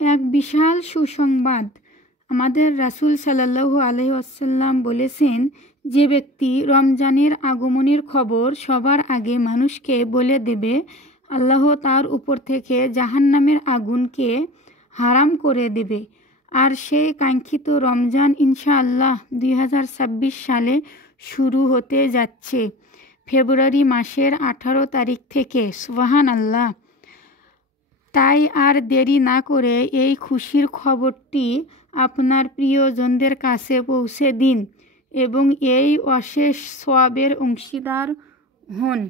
এক বিশাল সুসংবাদ। আমাদের রাসূল সাল্লাল্লাহু আলাইহি ওয়াসাল্লাম বলেছেন, যে ব্যক্তি রমজানের আগমনের খবর সবার আগে মানুষকে বলে দেবে, আল্লাহ তার উপর থেকে জাহান্নামের আগুনকে হারাম করে দেবে। আর সেই কাঙ্ক্ষিত রমজান ইনশাআল্লাহ 2026 সালে শুরু হতে যাচ্ছে, ফেব্রুয়ারি মাসের 18 তারিখ থেকে। সুবহানাল্লাহ। তাই আর দেরি না করে এই খুশির খবরটি আপনার প্রিয়জনদের কাছে পৌঁছে দিন এবং এই অশেষ সওয়াবের অংশীদার হন।